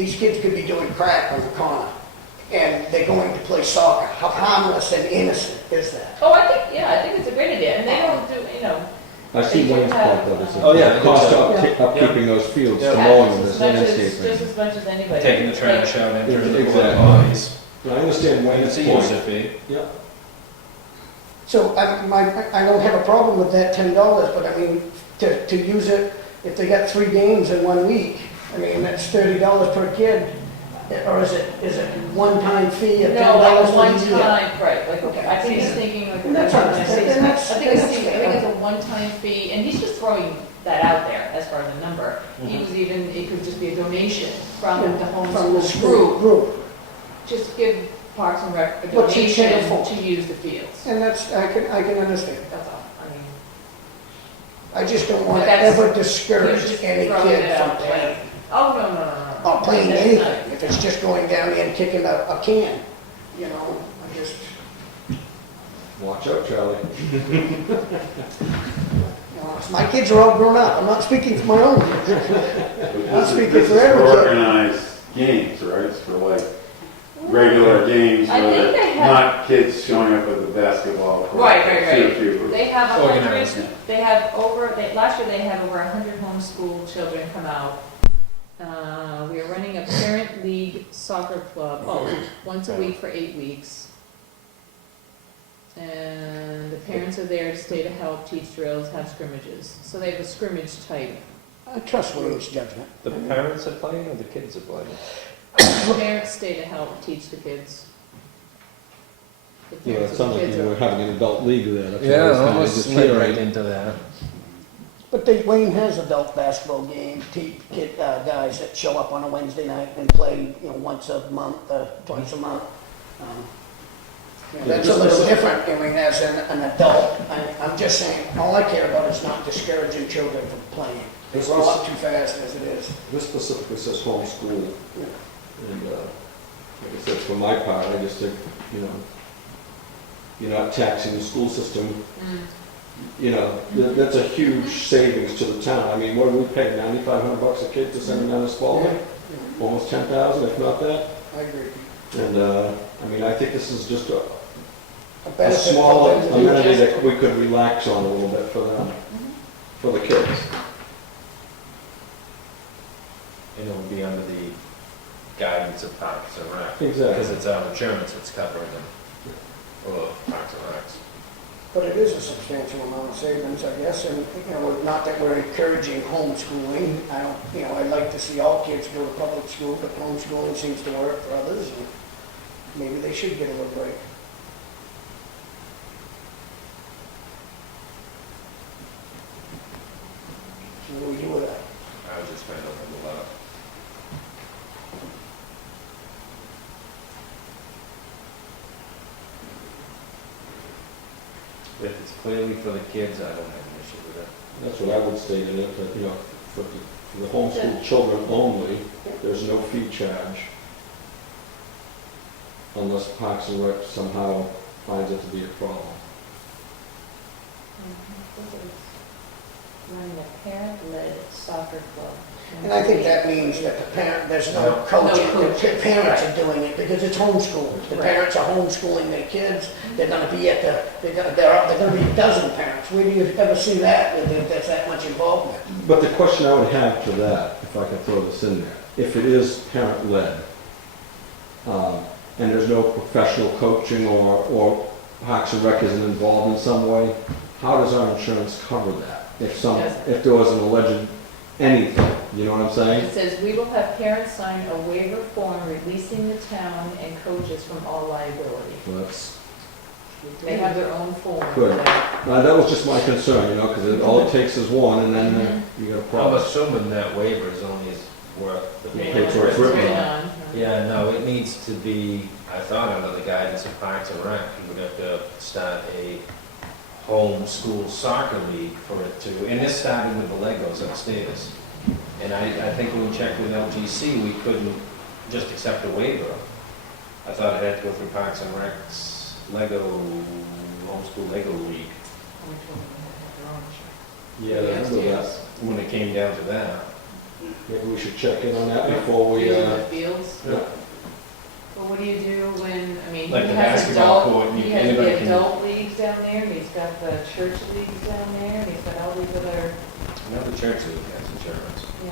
these kids could be doing crack on the corner, and they're going to play soccer. How harmless and innocent is that? Oh, I think it's a great idea, and they don't do, you know. I see They Wayne's do have- point though, there's Oh, yeah, a cost yeah. of upkeeping those fields, Yeah. to mowing Just and as this much as, landscaping. just as much as anybody. Taking the trash out and entering the Exactly. bodies. I understand Wayne's It's a user point. fee. Yeah. So I don't have a problem with that $10, but I mean, to use it, if they got 3 games in 1 week, I mean, that's $30 per kid. Or is it one-time fee of $10 No, like a for the year? one-time, right, like, Okay. I think he's thinking like. And that's fine. I think And that's- it's a one-time fee, and he's just throwing that out there as far as the number. He was even, it could just be a donation from the From the homeschool school group. group. Just give Parks and Rec a What's he donation paying for? to use the fields. And that's, I can understand. That's all, I mean. I just don't want But to that's- ever You're discourage just any throwing kid it from out there. playing. Oh, no. Or playing That's anything. not- If it's just going down there and kicking a can, you know, I just, Watch out, Charlie. my kids are all grown up. I'm not speaking for my own kids. I'm speaking This for is every kid. organized games, right? It's for like regular games, I think where they have- not kids showing up with a basketball court. Right. See a few. They have Organized. last year they had over 100 homeschool children come out. We are running a parent league soccer club, once a week for 8 weeks. And the parents are there to stay to help, teach drills, have scrimmages. So they have a scrimmage type. I trust William's judgment. The parents are playing or the kids are playing? The parents stay to help teach the kids. The Yeah, it parents of sounds the like kids you are- were having an adult league there. That's what I was kinda just hearing. into that. But Wayne has adult basketball game, guys that show up on a Wednesday night and play, once a month, twice a month. That's a little different, I mean, as an adult. I'm just saying, all I care about is not discouraging children from playing. They grow up too fast as it is. This specifically says homeschool, Yeah. and like I said, for my part, I just think, you're not taxing the school system. That's a huge savings to the town. I mean, what do we pay, $9,500 a kid to send them down to Spalding? Almost 10,000, if not that. I agree. And, I think this is just a benefit for small them to do amenity just- that we could relax on a little bit for them, for the kids. And it would be under the guidance of Parks and Rec. Exactly. Because it's our insurance that's covering them. Or Parks and Recs. But it is a substantial amount of savings, I guess, and, not that we're encouraging homeschooling. I don't, I'd like to see all kids go to public school, but homeschooling seems to work for others, and maybe they should get a little break. What do we do with that? I was just trying to remember that. If it's clearly for the kids, I don't have an issue with it. That's what I would state in it, that, for the homeschool children only, there's no fee charge unless Parks and Rec somehow finds it to be a problem. Running a parent-led soccer club. And I think that means that there's no coaching, the parents are doing it because it's homeschool. The Right. parents are homeschooling their kids, they're gonna be they're gonna be a dozen parents. Where do you ever see that, if there's that much involvement? But the question I would have to that, if I could throw this in there, if it is parent-led, and there's no professional coaching or Parks and Rec isn't involved in some way, how does our insurance cover that? If there was an alleged anything, you know what I'm saying? It says, "We will have parents sign a waiver form releasing the town and coaches from all liability." Well, that's They have their own form. good. That was just my concern, because all it takes is one, and then you got a I'm problem. assuming that waiver is only worth the They paper It's know what's what's written going on. on. Yeah, no, it needs to be, I thought under the guidance of Parks and Rec, you would have to start a home-school soccer league for it to, and this started with the Legos upstairs. And I think when we checked with LGC, we couldn't just accept a waiver. I thought it had to go through Parks and Rec's homeschool Lego league, Yeah, I remember that. when it came down to that. Maybe we should check in on that before we, Using the fields. yeah. But what do you do when, I mean, he Like the has basketball adult, court, he has anybody the can- adult leagues down there, he's got the church leagues down there, he's got all these other, Another church league has insurance. yeah.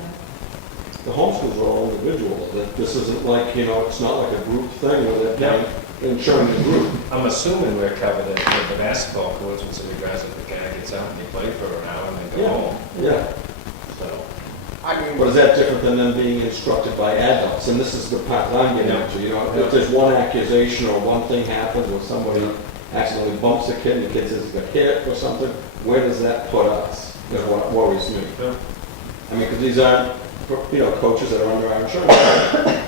The homeschools are all individual, that this isn't like, you know, it's not like a group thing where they're insuring the group. I'm assuming we're covered at the basketball courts when somebody drives up the guy, gets out and they play for an hour and then go Yeah. home. Yeah, So, I mean, but is that different than them being instructed by adults? And this is the part that I'm getting into, you know, if there's one accusation or one thing happens where somebody accidentally bumps a kid, and the kid says he got hit or something, where does that put us? Is what worries me. yeah. I mean, because these aren't, you know, coaches that are under our insurance.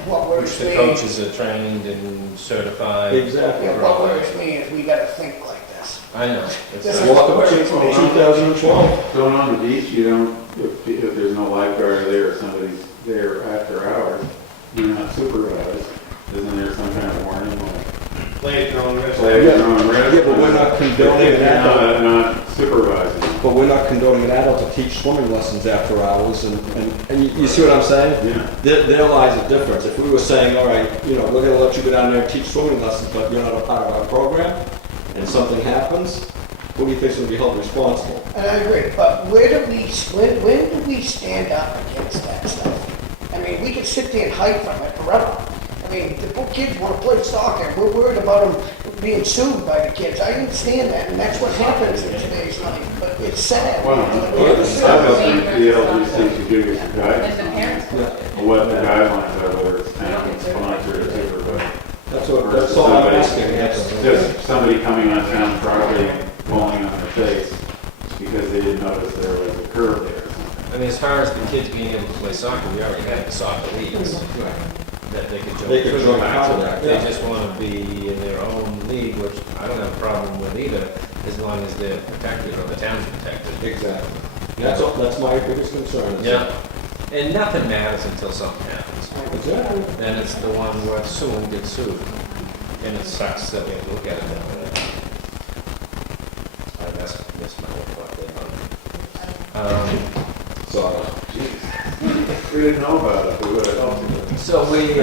what Which worries the me, coaches are trained and certified. Exactly. yeah, what worries me is we gotta think like this. I know. This It's is Welcome what to worries me. 2012. Going on the beach, you don't, if there's no lifeguard there or somebody's there after hours, you're not supervised. Isn't there some kind of warning, like, Play at your own risk. play at your own risk? Yeah, but we're not condoning If you're that. not supervising. But we're not condoning an adult to teach swimming lessons after hours, and you see what I'm saying? Yeah. There lies a difference. If we were saying, all right, you know, we're gonna let you go down there and teach swimming lessons, but you're not a part of our program, and something happens, who do you think's gonna be held responsible? And I agree, but when do we stand up against that stuff? I mean, we could sit there and hide from it forever. I mean, the poor kids want to play soccer, we're worried about them being sued by the kids. I understand that, and that's what happens in today's life, but it's sad. Well, We have to sit I up. would think the LGC should give you some And guidance the on parents. what the guidelines are, whether it's town, sponsored, or supervised. That's all I'm asking. Just somebody coming on town property, falling on their face because they didn't notice there was a curb there or something. I mean, as far as the kids being able to play soccer, we already have the soccer leagues that they could They could join back to out of that. that, They yeah. just want to be in their own league, which I don't have a problem with either, as long as they're protected or the town's protected. Exactly. That's my biggest concern. is- Yeah, and nothing matters until something happens. Exactly. Then it's the one worth suing gets sued, and it sucks that we have to look at it that way. I missed my whole thought there. So, We didn't know about it, we would have helped you. So we,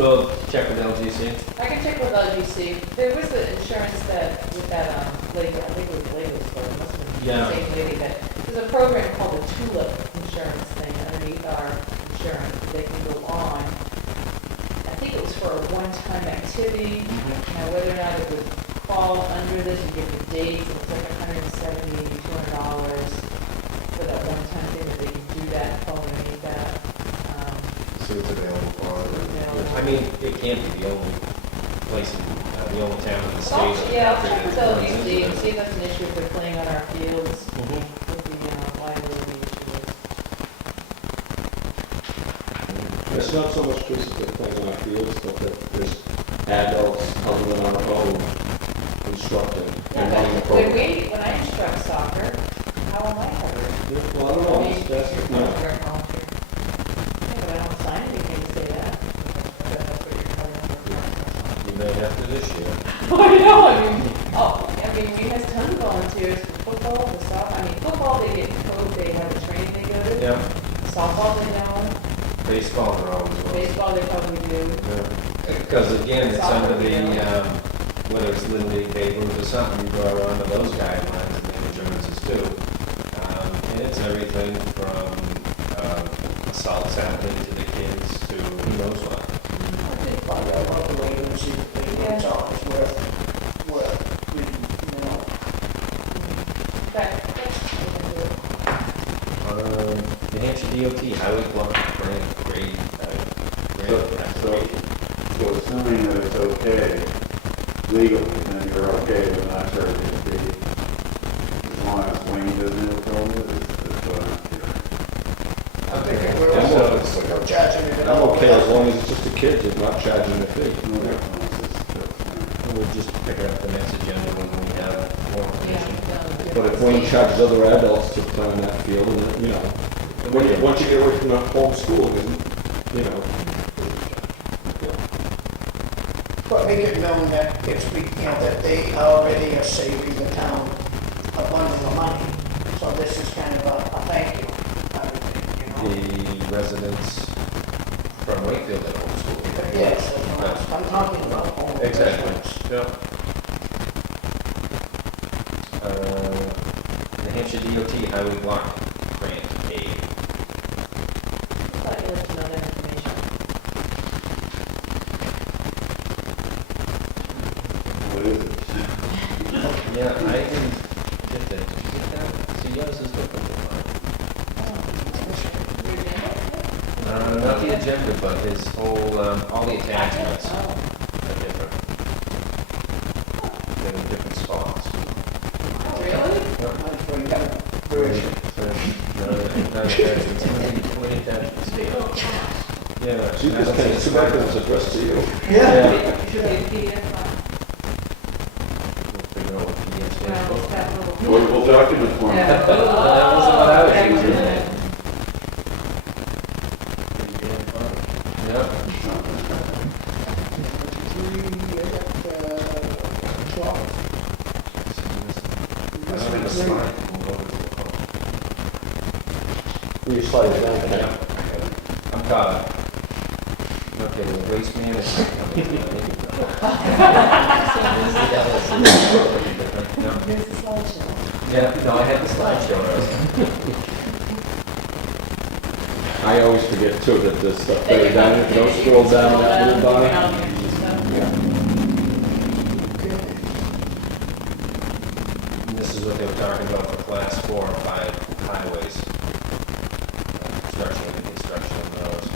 will check with LGC. I can check with LGC. There was the insurance that, with that, lady, I think it was Lagos, but it must have been Yeah. the same lady, that, there's a program called the TULIP insurance thing underneath our insurance, that they can go on. I think it was for a one-time activity. Now, whether or not it would fall under this, you give the dates, it's like $170, $200 for that one-time thing, that they can do that, fall underneath that. See what's available for Available. I mean, it can't be the only place, the only town in the But I'll, state. yeah, I'll check with that runs LGC into and this. see if that's an issue if they're playing on our fields, Mhm. what the liability issue is. it's not so much just that they're playing on our fields, but that there's adults other than our own instructing and running the Yeah, but program. when I instruct soccer, how am I covered? Well, I don't know, I mean, that's, you're no. volunteer. Yeah, but I don't sign anything to say that. But that's what you're covering. You may have to this year. I know, I mean, we have tons of volunteers for football, for soccer. I mean, football, they get code, they have a training they go to. Yeah, Softball, they don't. baseball and all as well. Baseball, they probably do. Because again, it's Soccer, under the, yeah. whether it's Little League, Babe Ruth or something, you go around to those guidelines and the insurances too. And it's everything from, assaults happening to the kids to who knows what. I think find out about the rate and see if it's always worth reading, you know. Okay, we can do it. New Hampshire DOT Highway Club grade, So assuming that it's okay legally, then you're okay with not charging a fee. As long as Wayne doesn't have a problem with it, that's what I'm hearing. I'm thinking we're Yeah, also, so we're no charging it at I'm all. okay as long as it's just the kids and not charging the fee. No, that's fine. We'll just pick it up the next agenda when we have more information. Yeah. But if Wayne charges other adults to play on that field, and, you know, once you get away from the homeschool, you know. But make it known that it's, you know, that they already are saving the town a bundle of money. So this is kind of a thank you, I would think, you the residents from Wakefield that homeschool. Yes, I'm talking about home. Exactly. residents. Yep. New Hampshire DOT Highway Block Grant aid. I thought you left another information. What is it? Yeah, I didn't get that. Did you get that? See, yours is different than mine. Your agenda? Not the agenda, but his whole, all the attachments Oh. are different. They're in different spots. Really? Yep. That's where you got a version. Yeah. She just kind of survived addressed to you. Yeah. Should be a PDF file. We'll figure out what PDF stands Well, for. that little. Portable document form. Yeah. That wasn't what I was Back to using. the- Yeah. I don't have a slide. We'll go over to the phone. You slide it down. Yeah, I'm caught up. Okay, well, waste management. No. Here's the slideshow. Yeah, no, I had the slideshow. I always forget too that there's stuff further down, if you don't scroll down that little bar. And this is what they were talking about for class 4 and 5 highways. Construction and construction of those.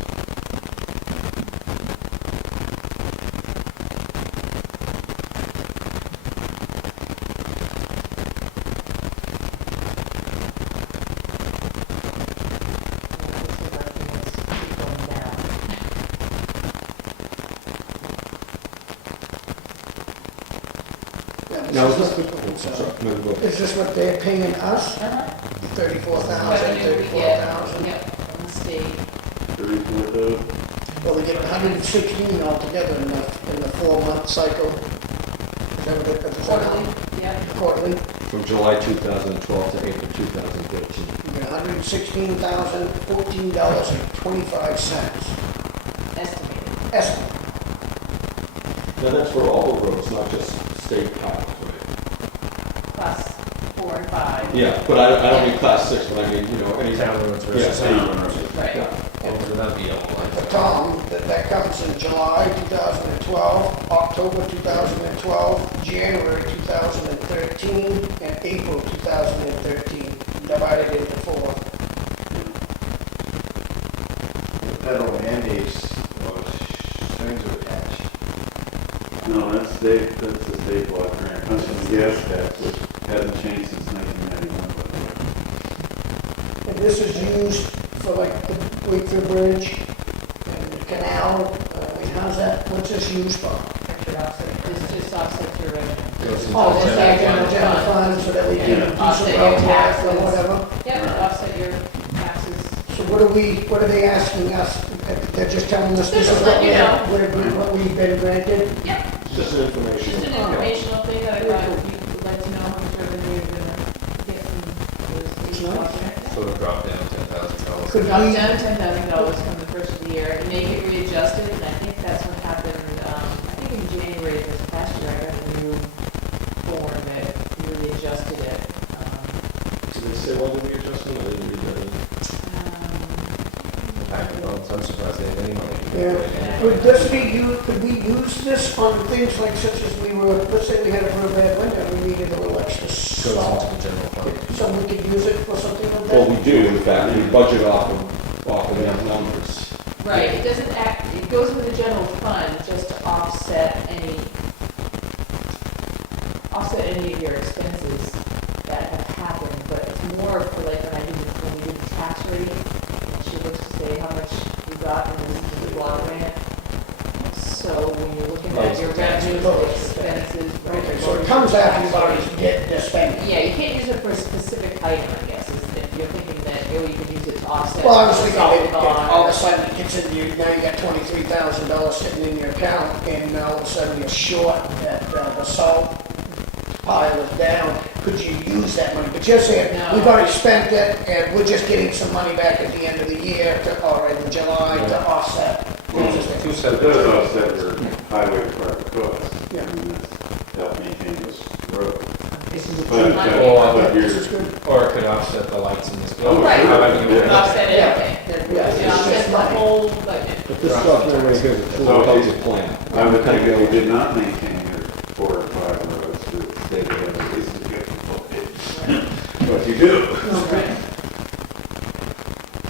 Now, is this, sorry, no, go. Is this what they're paying us? Uh-huh. 34,000, Revenue we get, 34,000? yep, from the state. 34,000. Well, we get 116 altogether in the 4-month cycle. Is that what it- is that Quarterly, how- yep. Quarterly, From July 2012 to April 2013. we get $116,014.25 Estimated. estimate. Now, that's for all the roads, not just state highways, right? Class 4 and 5. Yeah, but I don't mean class 6, but I mean, you know, any. Town roads Yeah, versus any town roads. roads. Right. Yeah. What would that be all For like? Tom, that comes in July 2012, October 2012, January 2013, and April 2013, divided into 4. The federal mandates, strings are attached. No, that's the state block grant. Comes from the gas tax, which hasn't changed since 1991. And this is used for like the Wakefield Bridge and the canal. I mean, how's that, what's this used for? This just offsets your revenue. Goes into Oh, the it's general like in the fund. general fund so that we can do some Offset your road work or taxes. whatever. Yep, offset your taxes. So what are they asking us? They're just telling us this Just is let what you know. what we've been granted? Yep, Just an information. just an informational thing that I thought you would like to know how much revenue you're gonna get from those projects. So it'll drop down $10,000. Could Drop we, down $10,000 from the first of the year and make it readjusted, and I think that's what happened, I think in January of this past year, I got a new form that really adjusted it. Did they say why the readjustment, or did they read that in? I'm surprised they have any money. yeah, could this be could we use this on things like such as we were, let's say we had a real bad winter, and we needed a little extra Goes salt. into the general fund. So we could use it for something like that? Well, we do, in fact, we budget off of these numbers. Right, it doesn't act, it goes with the general fund just to offset any of your expenses that have happened, but it's more for like when we do the tax rate, and she looks to say how much we got in the block grant. So when you're looking at your revenues and expenses. Okay, so it comes after you've already get the spending. Yeah, you can't use it for a specific item, I guess, is if you're thinking that, oh, you could use it to offset. Well, I was thinking salt that bond. all of a sudden it gets into you, now you got $23,000 sitting in your account, and all of a sudden you're short at the salt. pile is down, could you use that money? But you're saying, No. we've already spent it, and we're just getting some money back at the end of the year, or in July to offset. Two It separate. does offset your highway department costs. Yeah. I mean, that's help maintain this road. This is a But, good money. but This you're, is good. Or it could offset the lights in this building. Right. However you Yeah. want. Offset Yeah. everything. Yeah. It offsets the whole budget. But this stuff right here is a full So- budget plan. I would think if you did not maintain your 4 or 5 roads, that they would have a reason to get it. But you do. Right.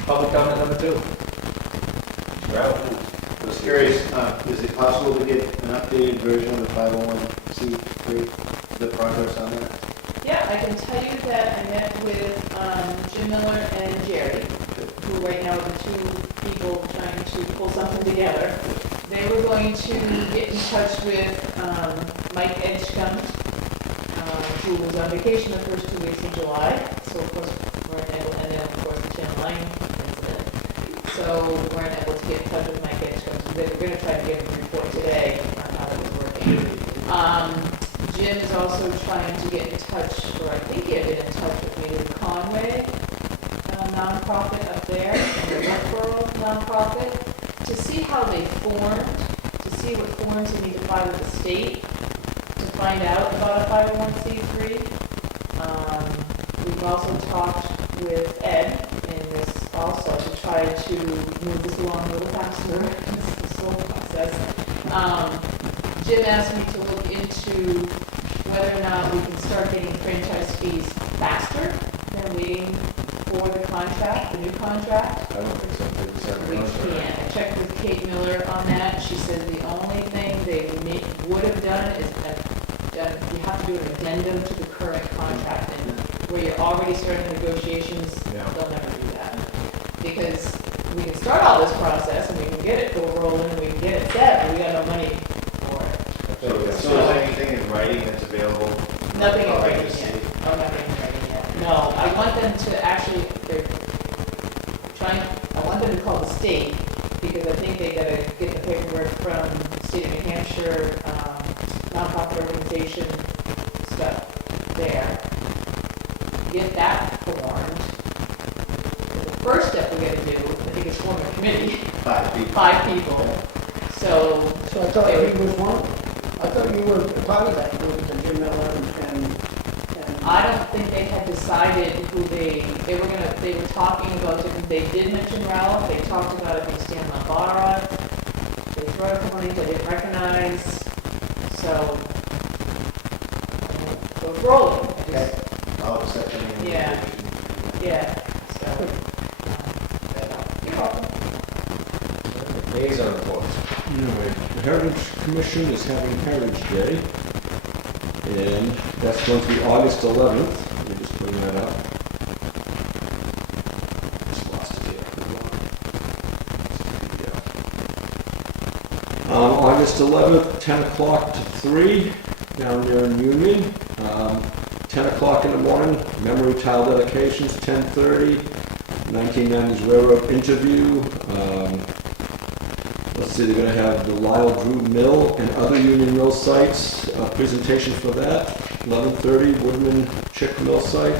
Public comment number 2. Ralph? I was curious, is it possible to get an updated version of the 501c3, the progress on that? Yeah, I can tell you that I met with Jim Miller and Jerry, who right now are the two people trying to pull something together. They were going to get in touch with Mike Edgecombe, who was on vacation the first 2 weeks in July. So of course, weren't able, and then of course the Tim Lang incident. So we weren't able to get in touch with Mike Edgecombe. So they were going to try to get him a report today on how it was working. Jim is also trying to get in touch, or I think he had been in touch with me with Conway, nonprofit up there, and the Northborough nonprofit, to see how they formed, to see what forms they need to file with the state, to find out about a 501c3. We've also talked with Ed in this also to try to move this along a little faster. This is a slow process. Jim asked me to look into whether or not we can start getting franchise fees faster than waiting for the contract, the new contract. I don't think so. We can't. I checked with Kate Miller on that. She says the only thing they would have done is you have to do an addendum to the current contract. And where you're already starting negotiations, Yeah. they'll never do that. Because we can start all this process and we can get it rolling and we can get it set, but we got no money for it. So is there anything in writing that's available? Nothing in Oh, I writing can yet. see. Oh, nothing in writing yet. No, I want them to actually, they're trying, I want them to call the state, because I think they gotta get the paperwork from state of New Hampshire, nonprofit organization stuff there. Get that formed. The first step we gotta do, I think, is form a committee, 5 people. 5 people. So, So I thought he was one, I thought you were part of that group, the Jim Miller and I don't think they had decided who they were talking about different, they did mention Ralph, they talked about, I think, Stan Lambara, they threw out a couple names I didn't recognize, so, it's rolling. I just- I'll accept any Yeah. information. Yeah, so, you're welcome. Liaison reports. Anyway, the Heritage Commission is having Heritage Day, and that's going to be August 11th. Let me just bring that up. Just lost it here. August 11th, 10 o'clock to 3, down there in Union. 10 o'clock in the morning, memory tile dedications, 10:30, 1990s Railroad interview. Let's see, they're going to have the Lyle Drew Mill and other Union Mill sites, presentation for that. 11:30, Woodman Chick Mill site.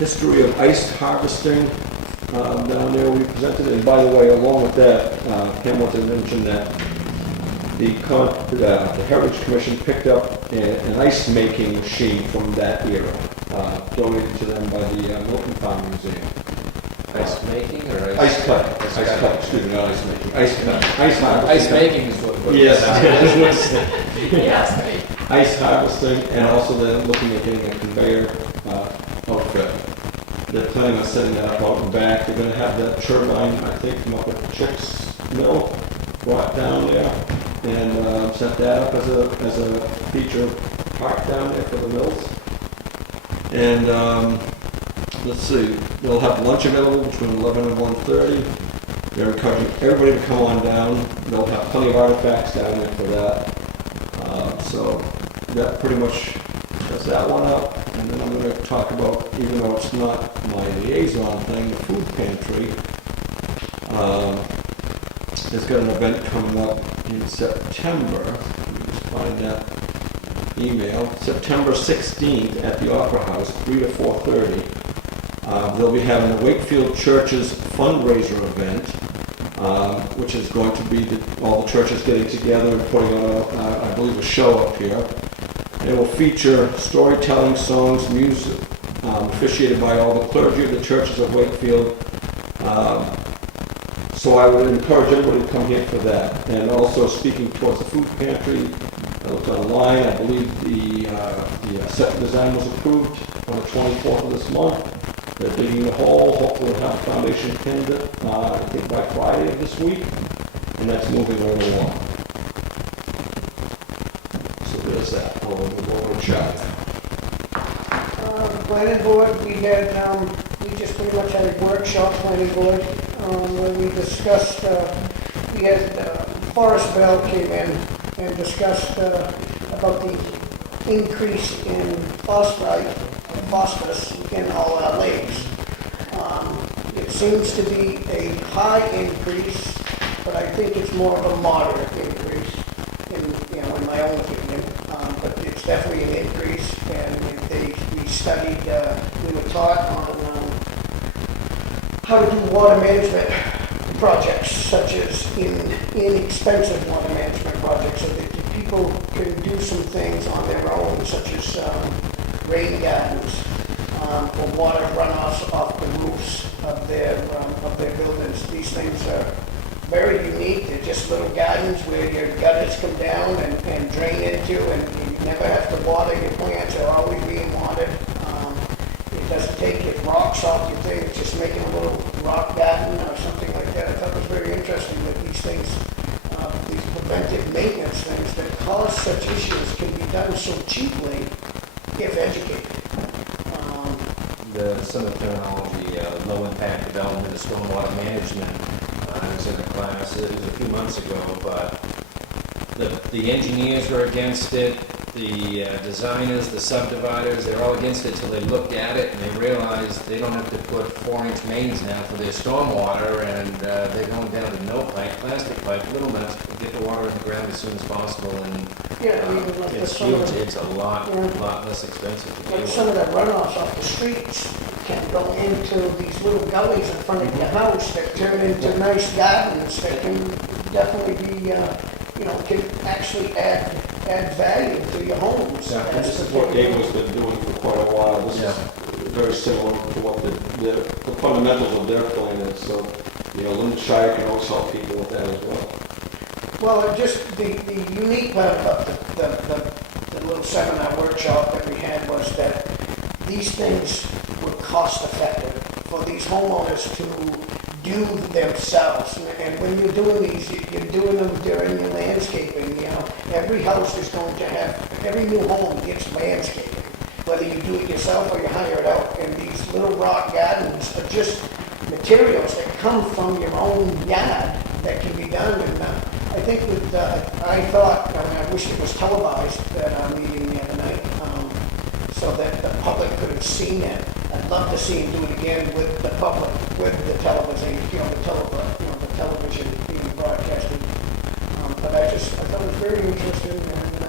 History of ice harvesting down there we presented. And by the way, along with that, Pam wanted to mention that the Heritage Commission picked up an ice making machine from that era, donated to them by the Milton Farm Museum. Ice making or Ice cut, excuse me, not ice making, ice cut, ice harvesting. Ice making is what. Yes. Yes, Ice harvesting, and also they're looking at getting a conveyor outfit. They're planning on setting that up out and back. They're gonna have that turbine, I think, come up at Chick's Mill, brought down there, and set that up as a feature park down there for the mills. And let's see, they'll have lunch available between 11 and 1:30. They're encouraging everybody to come on down. They'll have plenty of artifacts down there for that. So that pretty much sets that one up. And then I'm going to talk about, even though it's not my liaison thing, the food pantry. It's got an event coming up in September. Let me just find that email, September 16th at the Opera House, 3 to 4:30. They'll be having the Wakefield Church's fundraiser event, which is going to be all the churches getting together and putting on, I believe, a show up here. It will feature storytelling, songs, music, officiated by all the clergy of the churches of Wakefield. So I would encourage everybody to come here for that. And also speaking towards the food pantry, I looked online, I believe the set design was approved on the 24th of this month. They're digging the hole, hopefully we'll have a foundation pinned, I think by Friday of this week, and that's moving right along. So there's that. I'll move over to Chuck. Planning board, we just pretty much had a workshop, planning board, where we discussed, we had Forrest Bell came in and discussed about the increase in phosphorus in all our lakes. It seems to be a high increase, but I think it's more of a moderate increase, in my own opinion. But it's definitely an increase, and we studied, we were taught on how to do water management projects, such as inexpensive water management projects, so that people can do some things on their own, such as rain gardens, or water runoffs off the roofs of their buildings. These things are very unique. They're just little gardens where your gutters come down and drain into, and you never have to water your plants. They're always being watered. It doesn't take your rocks off your thing. It's just making a little rock garden or something like that. I thought it was very interesting that these things, these preventive maintenance things that cause such issues can be done so cheaply if educated. Some of the terminology, low impact development of stormwater management, I was in a class, it was a few months ago, but the engineers were against it, the designers, the subdividers, they're all against it till they looked at it and they realized they don't have to put 4-inch mains now for their stormwater, and they're going down to no pipe, plastic pipe, little nuts, get the water in the ground as soon as possible, and Yeah, I mean, like it's some of huge, the, it's a lot less expensive to deal like some with. of the runoffs off the streets can go into these little gullies in front of your house that turn into nice gardens that can definitely be, can actually add value to your homes. Yeah, and this is what Gables been doing for quite a while. This is very similar to what the fundamentals of their plan is. So, Lincolnshire can always help people with that as well. Well, just the unique part about the little seminar workshop that we had was that these things were cost effective for these homeowners to do themselves. And when you're doing these, you're doing them during your landscaping. Every house is going to have, every new home gets landscaping, whether you do it yourself or you hire it out. And these little rock gardens are just materials that come from your own yard that can be done. And I think with, I thought, I wish it was televised at our meeting the other night, so that the public could have seen it. I'd love to see him do it again with the public, with the television, the television being broadcasted. But I thought it was very interesting, and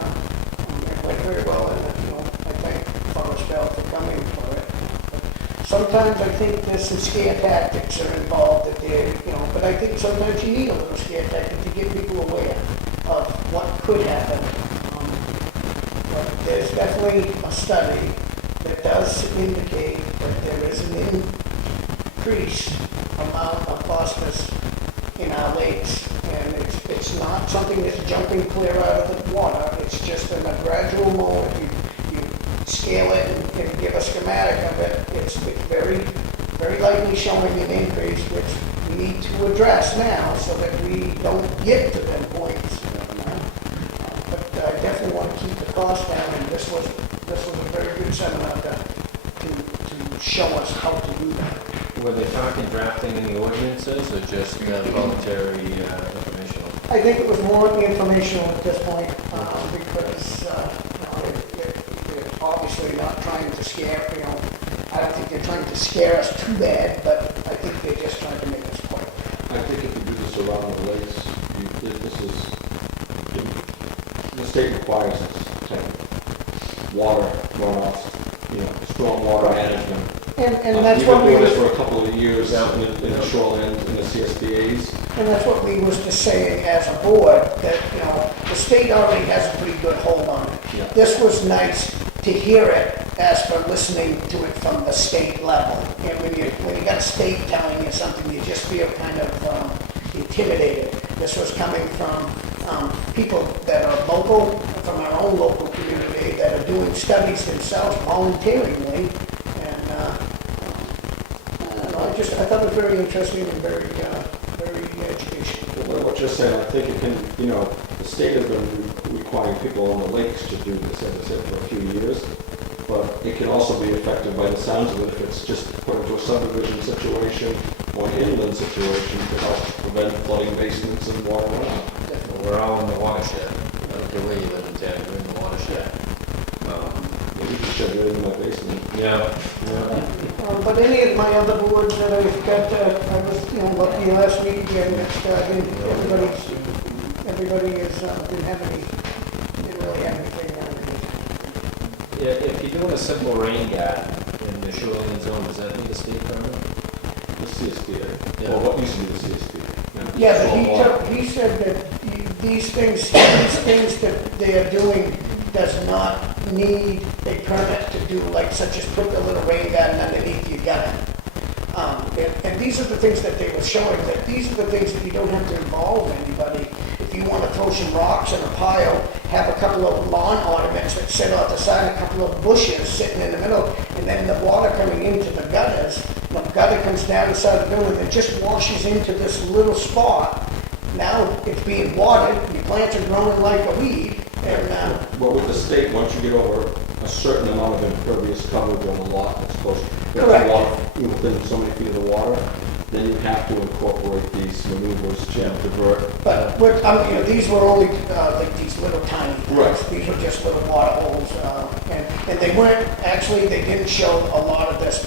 it went very well, and I thank Forrest Bell for coming for it. But sometimes I think there's some scare tactics are involved that but I think sometimes you need a little scare tactic to get people aware of what could happen. But there's definitely a study that does indicate that there is an increased amount of phosphorus in our lakes, and it's not something that's jumping clear out of the water. It's just in a gradual mode. If you scale it and give a schematic of it, it's very, very likely showing an increase, which we need to address now so that we don't get to them points. But I definitely want to keep the cost down, and this was a very good seminar to show us how to do that. Were they talking drafting any ordinances or just voluntary informational? I think it was more informational at this point, because they're obviously not trying to scare, I don't think they're trying to scare us too bad, but I think they're just trying to make us quiet. I think if you do this around the lakes, the state requires this. water runoffs, stormwater management. And that's what we We've been doing was, this for a couple of years Yeah. in the shoreline, in the CSBA's. and that's what we was just saying as a board, that, the state already has a pretty good hold on it. Yeah. This was nice to hear it as for listening to it from the state level. And when you got a state telling you something, you just feel kind of intimidated. This was coming from people that are local, from our own local community, that are doing studies themselves voluntarily. And I don't know, I thought it was very interesting and very educational. Well, what you're saying, I think it can, the state has been requiring people on the lakes to do this, as I said, for a few years. But it can also be affected by the sounds of it if it's just put into a subdivision situation or an inland situation to help prevent flooding basements and water runoff. We're all in the watershed. I don't care where you live in town, we're in the watershed. Maybe you should do it in my basement. Yeah. But any of my other boards that I've got, I was, lucky last week, and everybody has been having, didn't really have anything on it. Yeah, if you're doing a simple rain garden in the shoreline zone, does that need a state permit? The CSBA, Yeah. or what used to be the CSBA. Yeah, Stormwater. but he said that these things that they are doing does not need a permit to do, like such as put a little rain garden underneath your gutter. And these are the things that they were showing, that these are the things that you don't have to involve anybody. If you want to throw some rocks in a pile, have a couple of lawn ornaments that sit off the side, a couple of bushes sitting in the middle, and then the water coming into the gutters. The gutter comes down the side of the building and just washes into this little spot. Now it's being watered, your plants are growing like a weed, and Well, with the state, once you get over a certain amount of impervious coverage on a lot that's close, Correct. within so many feet of the water, then you have to incorporate these maneuvers to divert. but these were only like these little tiny things. Right. These were just little water holes, and they weren't, actually, they didn't show a lot of this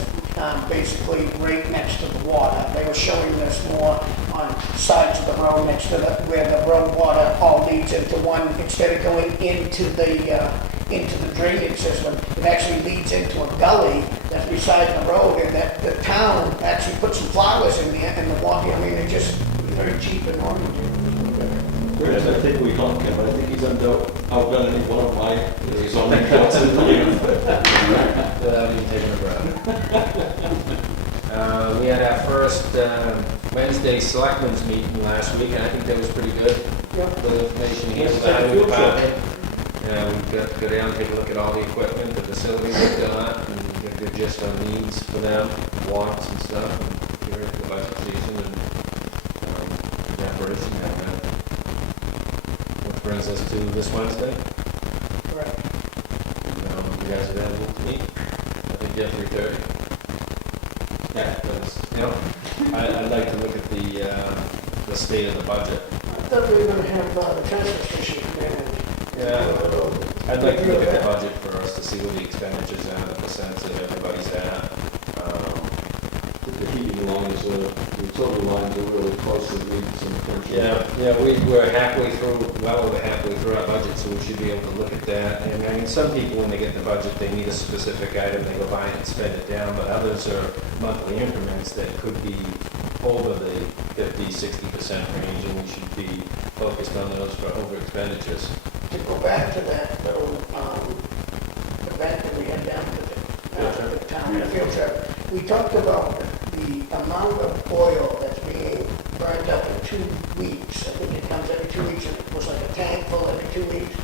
basically right next to the water. They were showing this more on sides of the road next to where the road water all leads into one, instead of going into the drainage system, it actually leads into a gully that's beside the road, and that the town actually put some flowers in there, and the water, it just was very cheap and ornamental. Whereas I think we helped him, but I think he's outdone any one of my liaison reports in the year. Without even taking a breath. We had our first Wednesday selectmen's meeting last week, and I think that was pretty good. Yep. Good information here Let's with the take a highway field trip. department. We got to go down and take a look at all the equipment, the facilities they've got, and get a good gist on needs for them, wants and stuff, and here at the budget season and the operation and that. Which brings us to this Wednesday. Correct. You guys available to meet? I think you have 3:30. Yeah, that's, I'd like to look at the state of the budget. I thought we were gonna have the transfer station come in and. I'd like to look at the budget for us to see what the expenditures are, the percents that everybody's at. the heating lines, the utility lines are really close to need some attention. We're halfway through, well over halfway through our budget, so we should be able to look at that. And I mean, some people, when they get the budget, they need a specific item, they go buy it and spend it down, but others are monthly increments that could be over the 50-60% range, and we should be focused on those for over expenditures. To go back to that, though, event that we had down at the town, the field trip, we talked about the amount of oil that's being burned up in 2 weeks. I think it comes every 2 weeks, and it was like a tank full every 2 weeks.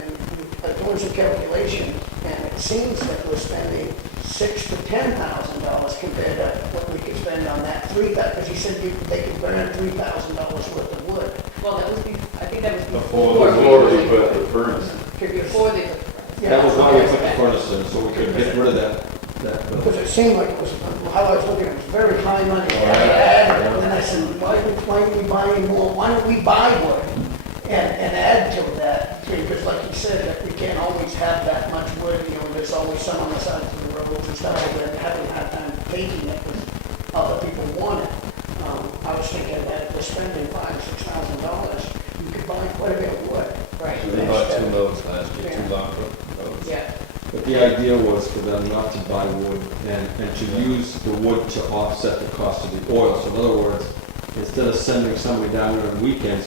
And we are doing some calculation, and it seems that we're spending $6,000 to $10,000 compared to what we could spend on that because he said they could burn $3,000 worth of wood. Well, I think that was Before Before we put the furnace. Before they put the That was why we put the furnace in, so we could get rid of that. Because it seemed like it was, how I was looking, it was very high money. And then I said, why are we buying more? Why don't we buy wood and add to that? Because like you said, that we can't always have that much wood, there's always some on the side of the roads and stuff like that, having a hard time taking it because other people want it. I was thinking that if we're spending $5,000 or $6,000, you could buy quite a bit of wood. Right. We bought 2 loads last year, 2 log loads. Yeah, the idea was for them not to buy wood and to use the wood to offset the cost of the oil. So in other words, instead of sending somebody down there on weekends